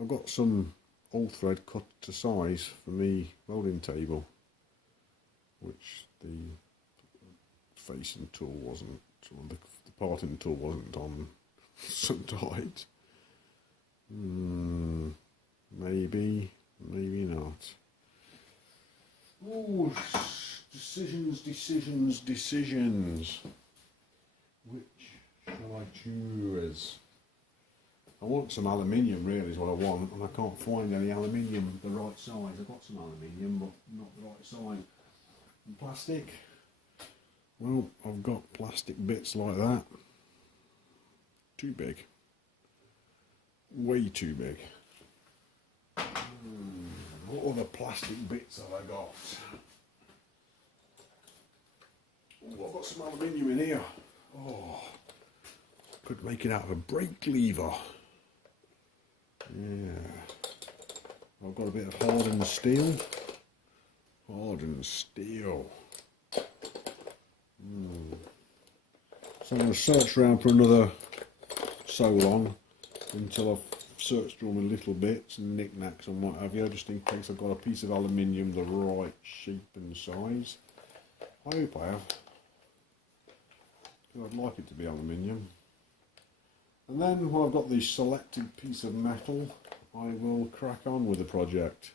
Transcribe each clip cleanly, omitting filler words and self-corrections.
I've got some old thread cut to size for me welding table, which the facing tool wasn't, or the parting tool wasn't on so tight. Maybe, maybe not. Oh, decisions. Which shall I choose? I want some aluminium, really, is what I want, and I can't find any aluminium the right size. I've got some aluminium, but not the right size. And plastic? Well, I've got plastic bits like that. Too big. Way too big. What other plastic bits have I got? Oh, I've got some aluminium in here. Oh, could make it out of a brake lever. Yeah. I've got a bit of hardened steel. Hardened steel. So I'm going to search around for another so long until I've searched through all my little bits and knickknacks and what have you, just in case I've got a piece of aluminium the right shape and size. I hope I have. I'd like it to be aluminium. And then when I've got the selected piece of metal, I will crack on with the project.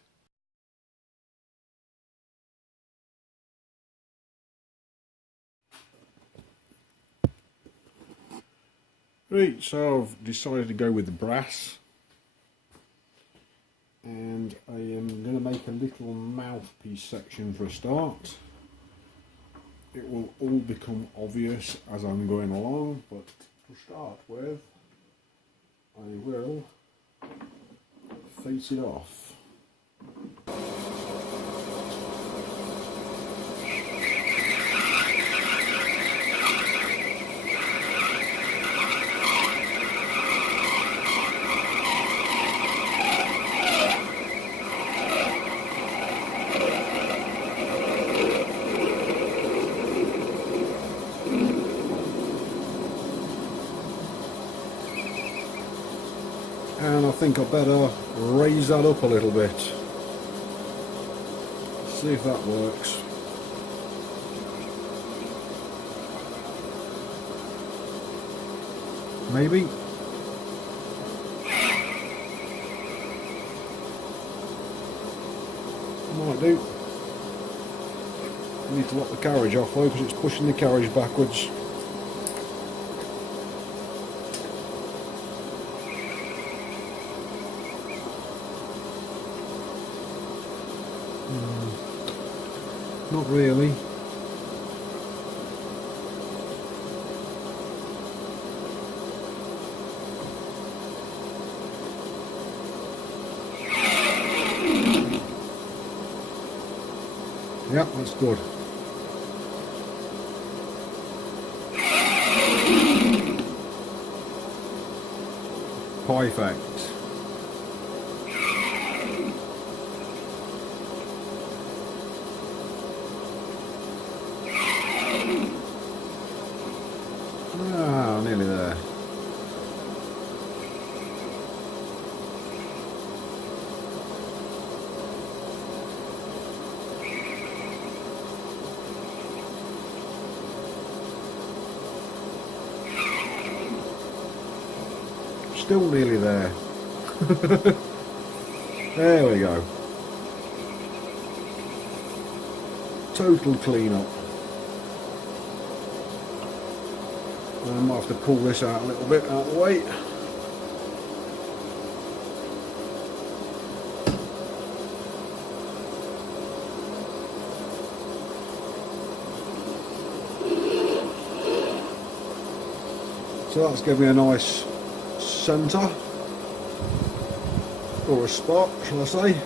Right, so I've decided to go with the brass, and I am going to make a little mouthpiece section for a start. It will all become obvious as I'm going along, but to start with, I will face it off. And I think I better raise that up a little bit. See if that works. Maybe. Might do. I need to lock the carriage off though, because it's pushing the carriage backwards. Not really. Yep, that's good. Perfect. Ah, nearly there. Still nearly there. There we go. Total clean up. I might have to pull this out a little bit out of the way. So that's given me a nice centre, or a spot, shall I say.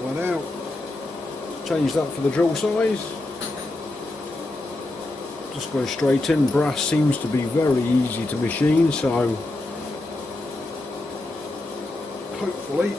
Right out. Change that for the drill size. Just going straight in. Brass seems to be very easy to machine, so hopefully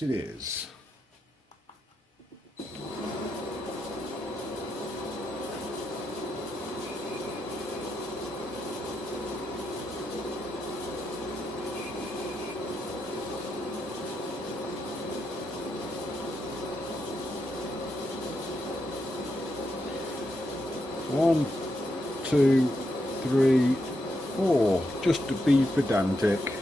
Yes, it is. One, two, three, four, just to be pedantic.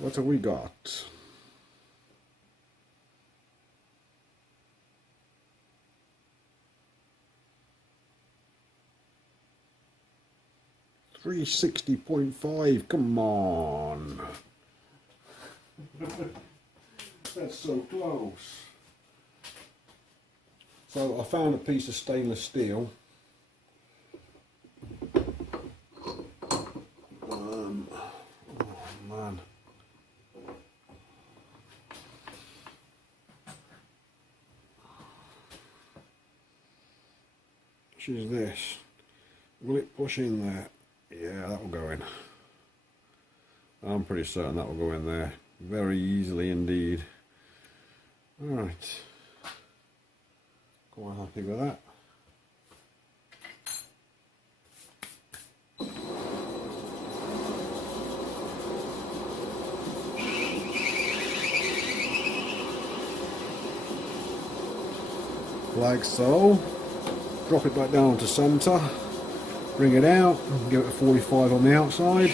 What have we got? $360.5, come on. That's so close. So I found a piece of stainless steel. Oh man. Which is this? Will it push in there? Yeah, that will go in. I'm pretty certain that will go in there very easily indeed. Alright. Quite happy with that. Like so. Drop it back down to centre. Bring it out, give it a 45 on the outside.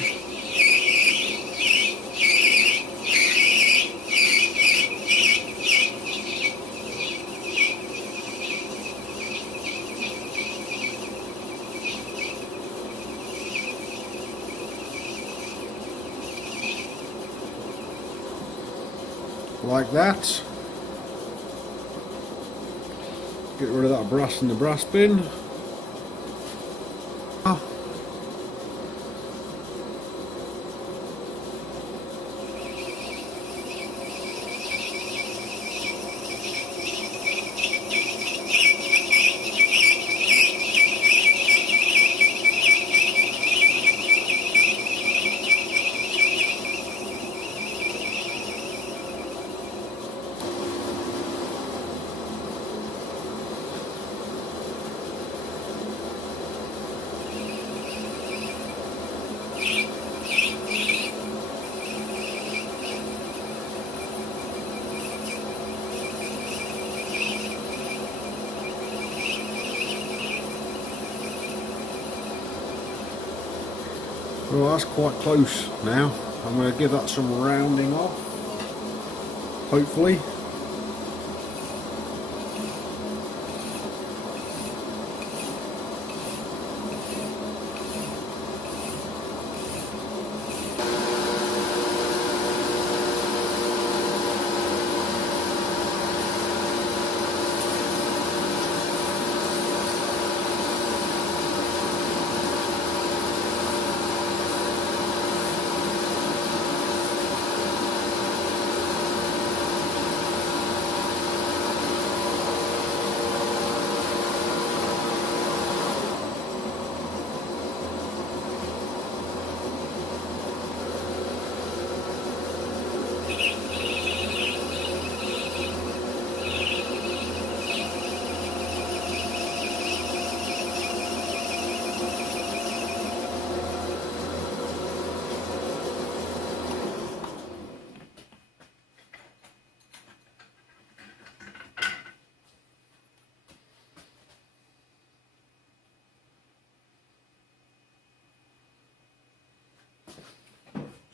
Like that. Get rid of that brass in the brass bin. Well, that's quite close now. I'm going to give that some rounding off, hopefully.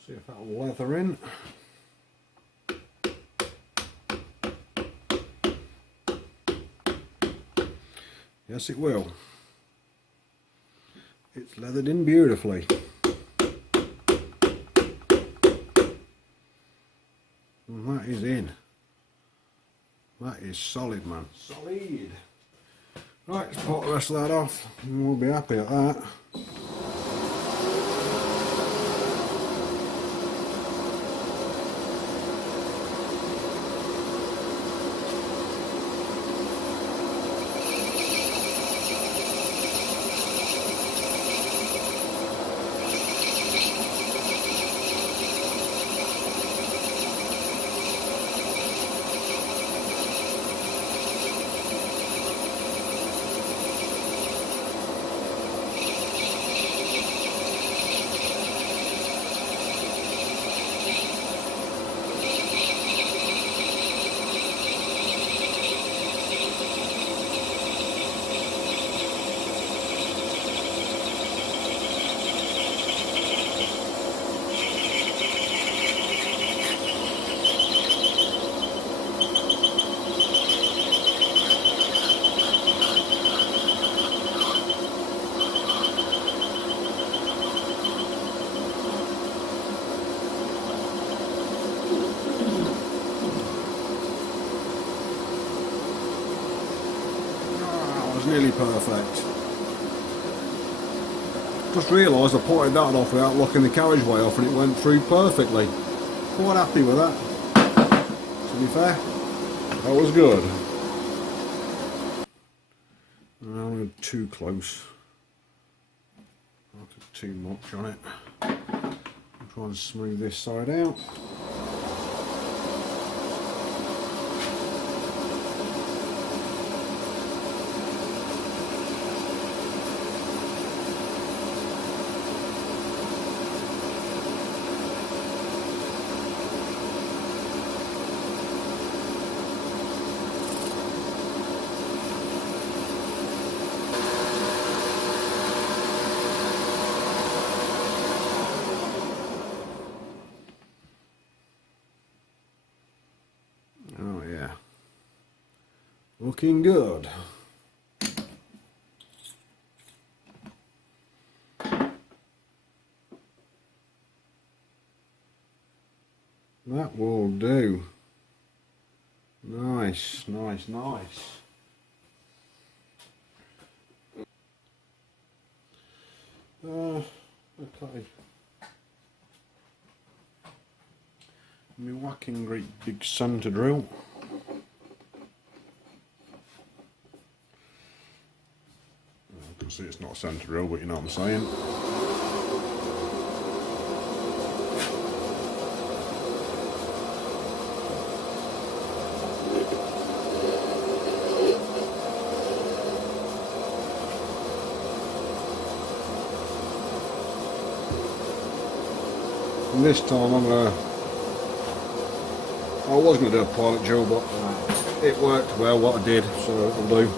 See if that'll weather in. Yes, it will. It's leathered in beautifully. And that is in. That is solid, man. Solid. Right, let's pop the rest of that off and we'll be happy at that. Nearly perfect. Just realised I pointed that off without locking the carriageway off and it went through perfectly. Quite happy with that. To be fair, that was good. I'm too close. Not too much on it. I'm trying to smooth this side out. Oh yeah, looking good. That will do. Nice, nice, nice. Okay. My whacking great big centre drill. You can see it's not a centre drill, but you know what I'm saying. And this time I was going to do a pilot drill, but it worked well what I did, so it'll do.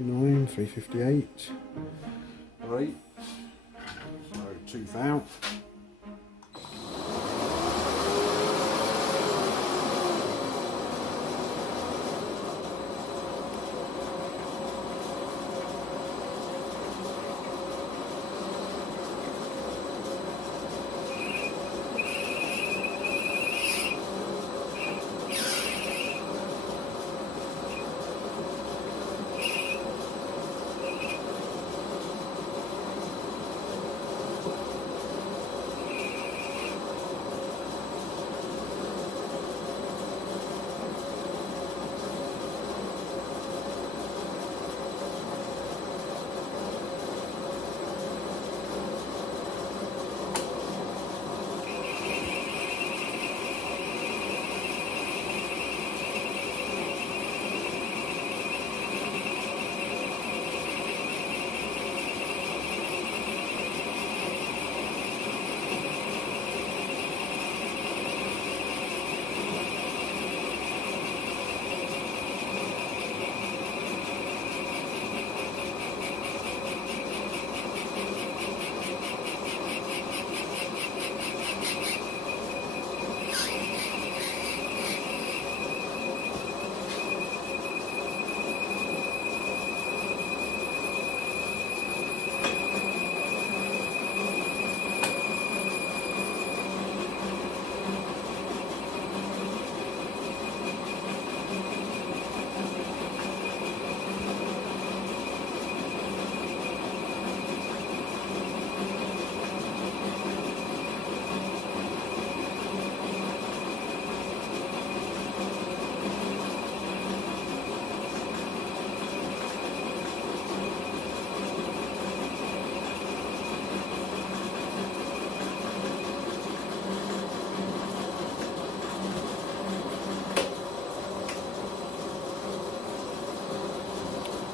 $359, $358, right, so 2,000.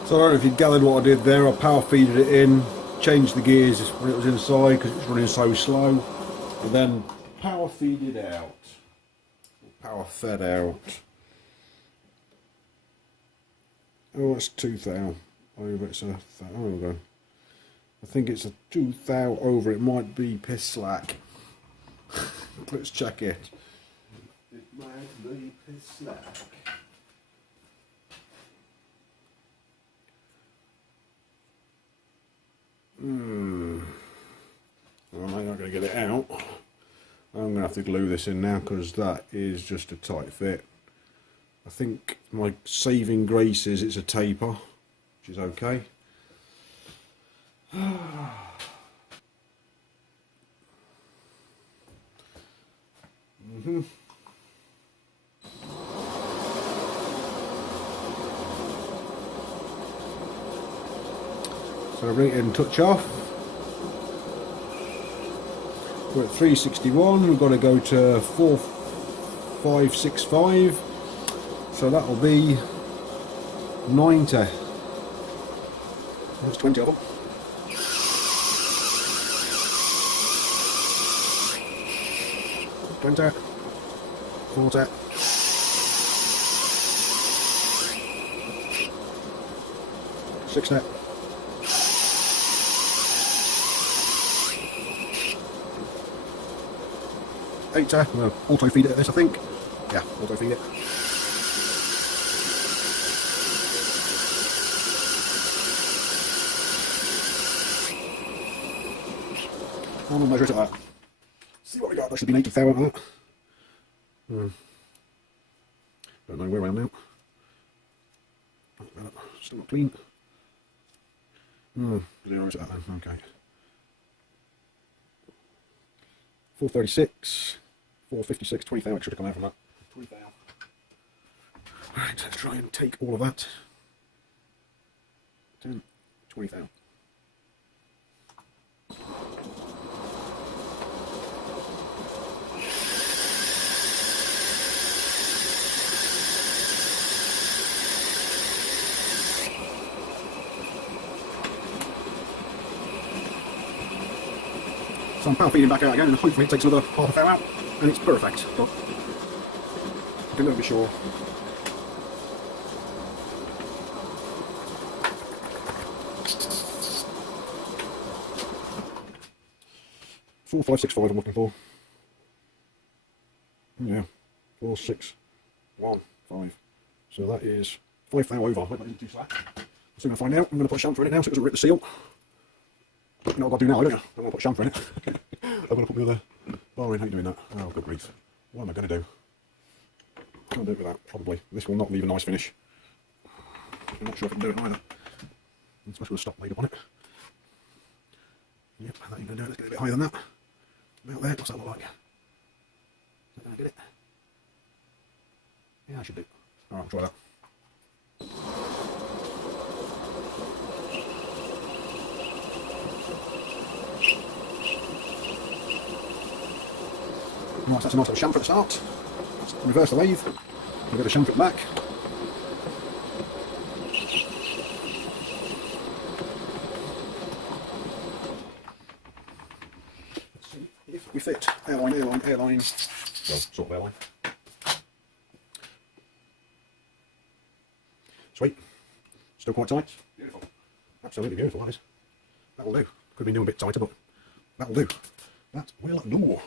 So I don't know if you gathered what I did there. I power feeded it in, changed the gears when it was inside because it was running so slow, and then power feeded out, power fed out. Oh, it's 2,000 over. It's a over. I think it's a 2,000 over. It might be piss slack. Let's check it. It might be piss slack. Well, I'm not going to get it out. I'm going to have to glue this in now because that is just a tight fit. I think my saving grace is it's a taper, which is okay. So bring it in, touch off. We're at 361, we've got to go to 4565. So that'll be 90. There's 20 of them. Twenty, 40, 60. 80. I'm going to auto feed it at this, I think. Yeah, auto feed it. And we'll measure it at that. See what we got. There should be an 80,000 of that. Don't know where I am now. Still not clean. Zero's at that then. Okay. 436, 456, 20,000 should have come out from that. 20,000. Right, let's try and take all of that. 10, 20,000. So I'm power feeding back out again, and hopefully it takes another half hour out, and it's perfect. But I'm a little bit sure. Four, 5, 6, 5 I'm looking for. Yeah, 4, 6, 1, 5. So that is 5,000 over. Wait, that isn't too slack. I'm soon going to find out. I'm going to put chamfer in it now so it doesn't rip the seal. You know what I've got to do now, don't you? I'm going to put chamfer in it. I'm going to put the other bar in. How are you doing that? Oh, good grief. What am I going to do? I'll do it with that, probably. This will not leave a nice finish. I'm not sure if I can do it either. Especially with a stop blade up on it. Yep, that ain't going to do it. Let's get it a bit higher than that. About there. What's that look like? Is that going to get it? Yeah, I should do. Alright, I'll try that. Nice, that's a nice little chamfer at the start. Let's reverse the lathe. We'll get a chamfer back. Let's see if we fit. Airline, airline, airline. Well, sort of airline. Sweet. Still quite tight. Beautiful. Absolutely beautiful, that is. That'll do. Could have been doing a bit tighter, but that'll do. That will do.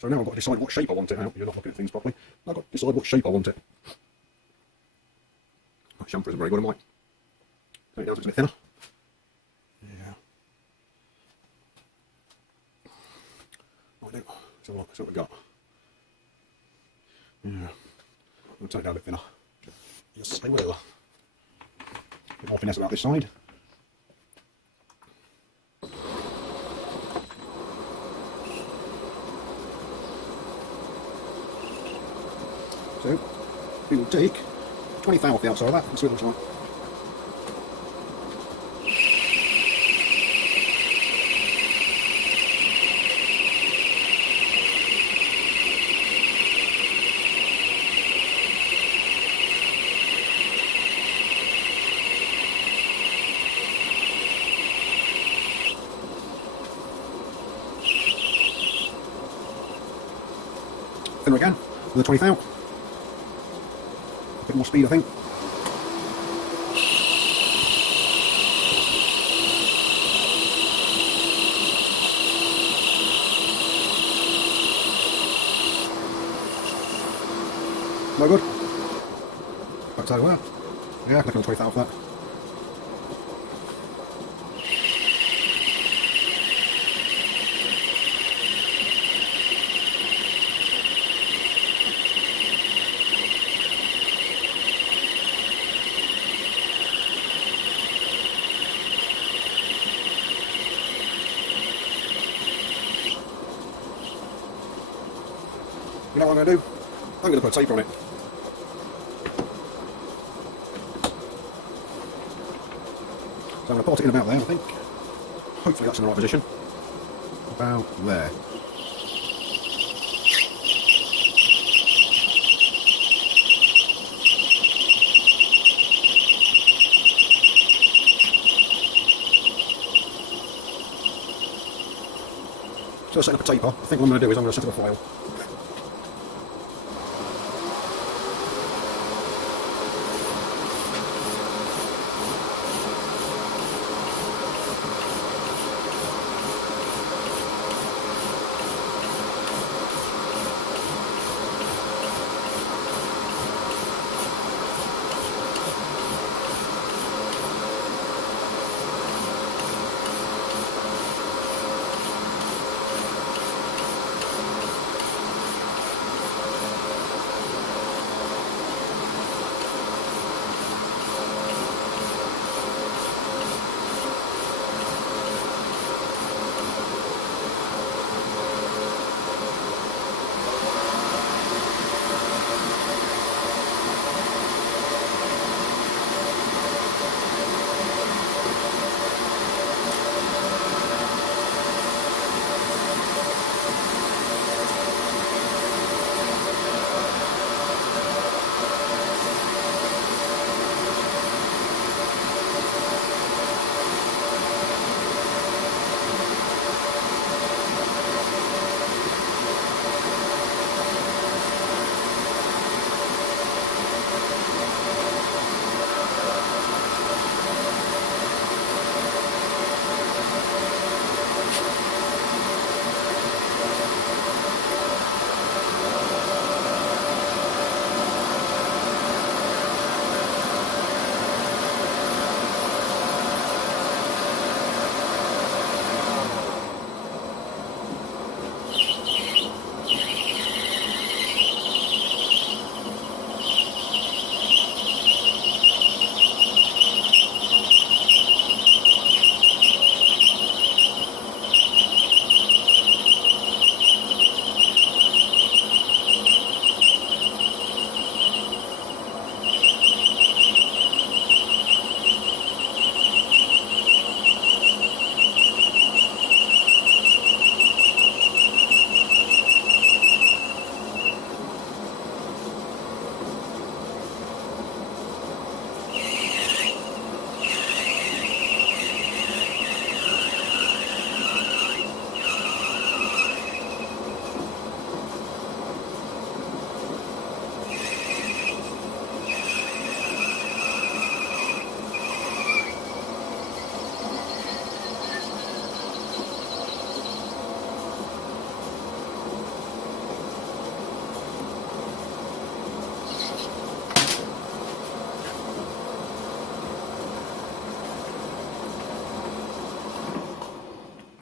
So now I've got to decide what shape I want it. I hope you're not looking at things properly. I've got to decide what shape I want it. That chamfer isn't very good, I might turn it down so it's a bit thinner. Yeah. I do. So what we've got. Yeah. I'll turn it down a bit thinner. Yes, I will. A bit more finesse about this side. So, we will take 20,000 off the outside of that and see what it looks like. thinner again, with the 20th out. A bit more speed, I think. No good. Back to where? Yeah, I can on 20th out for that. You know what I'm going to do? I'm going to put a taper on it. So I'm going to put it in about there, I think. Hopefully that's in the right position. About there. So setting up a taper, I think what I'm going to do is I'm going to set up a foil.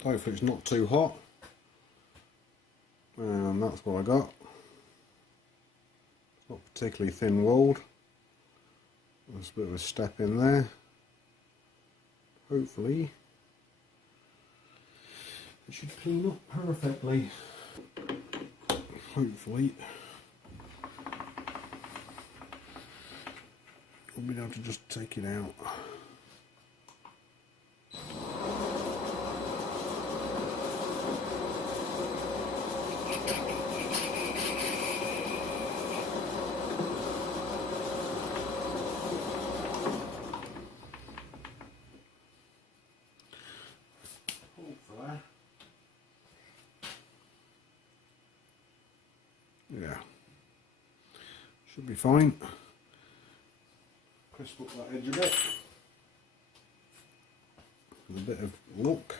Hopefully it's not too hot. And that's what I got. Not particularly thin walled. There's a bit of a step in there. Hopefully it should clean up perfectly. Hopefully I'll be able to just take it out. Yeah, should be fine. Crisp up that edge a bit with a bit of luck.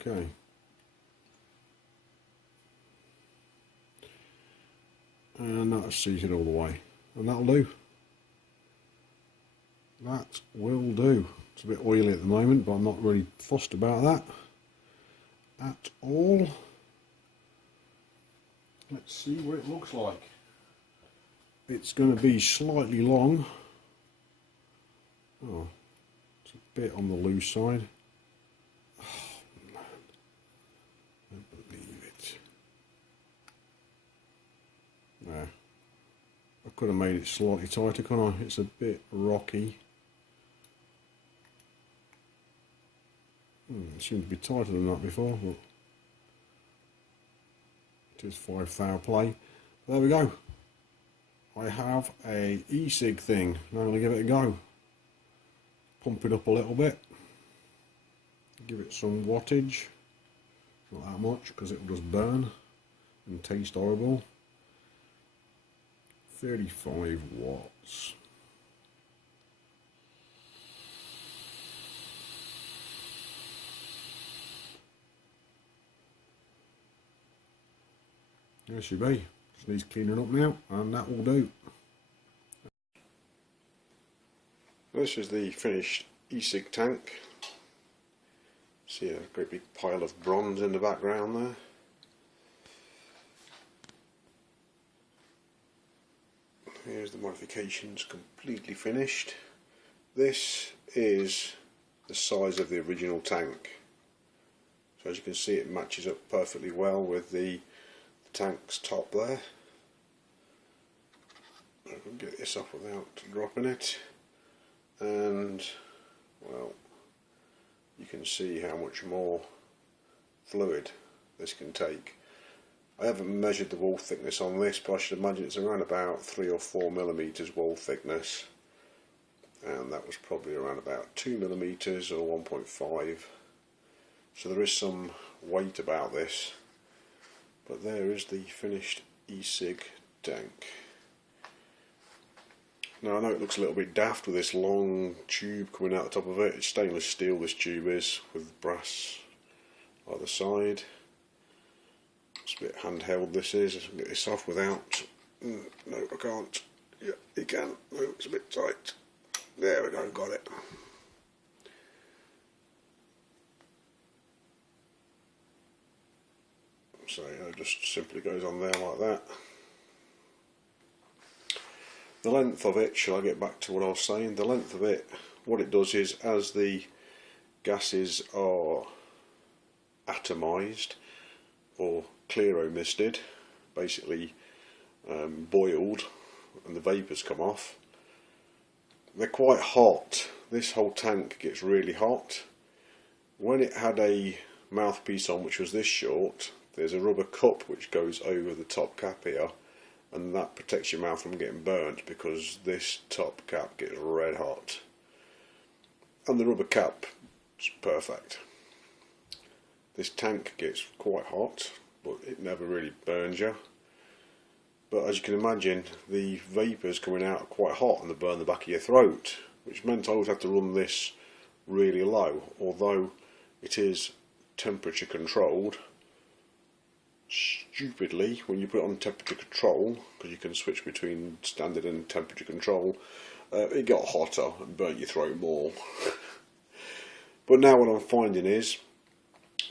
Okay. And that's seated all the way. And that'll do. That will do. It's a bit oily at the moment, but I'm not really fussed about that at all. Let's see what it looks like. It's going to be slightly long. Oh, it's a bit on the loose side. Oh man, I don't believe it. No, I could have made it slightly tighter, couldn't I? It's a bit rocky. It seemed to be tighter than that before, but it is 5 thou play. There we go. I have a e-cig thing. Now I'm going to give it a go. Pump it up a little bit. Give it some wattage. Not that much because it will just burn and taste horrible. 35 watts. There she be. Just needs cleaning up now, and that will do. This is the finished e-cig tank. See a great big pile of bronze in the background there. Here's the modifications completely finished. This is the size of the original tank. So as you can see, it matches up perfectly well with the tank's top there. I can get this off without dropping it, and well, you can see how much more fluid this can take. I haven't measured the wall thickness on this, but I should imagine it's around about 3 or 4 millimeters wall thickness, and that was probably around about 2 millimeters or 1.5. So there is some weight about this. But there is the finished e-cig tank. Now I know it looks a little bit daft with this long tube coming out the top of it. It's stainless steel, this tube is, with brass either side. It's a bit handheld this is. I can get this off without... no, I can't. Yeah, you can. No, it's a bit tight. There we go, got it. So it just simply goes on there like that. The length of it, shall I get back to what I was saying? The length of it, what it does is, as the gases are atomised or clearo-misted, basically boiled, and the vapours come off, they're quite hot. This whole tank gets really hot. When it had a mouthpiece on which was this short, there's a rubber cup which goes over the top cap here, and that protects your mouth from getting burnt because this top cap gets red hot. And the rubber cap is perfect. This tank gets quite hot, but it never really burns you. But as you can imagine, the vapours coming out are quite hot and they burn the back of your throat, which meant I always had to run this really low, although it is temperature controlled. Stupidly, when you put it on temperature control, because you can switch between standard and temperature control, it got hotter and burnt your throat more. But now what I'm finding is,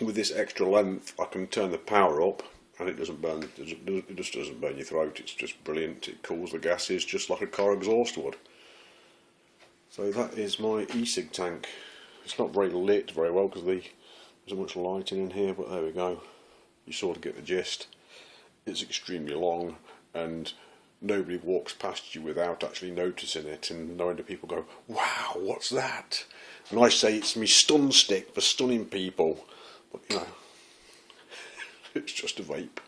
with this extra length, I can turn the power up and it doesn't burn, it just doesn't burn your throat. It's just brilliant. It cools the gases just like a car exhaust would. So that is my e-cig tank. It's not very lit very well because there isn't much lighting in here, but there we go. You sort of get the gist. It's extremely long and nobody walks past you without actually noticing it, and knowing that people go, wow, what's that? And I say it's my stun stick for stunning people, but you know, it's just a vape.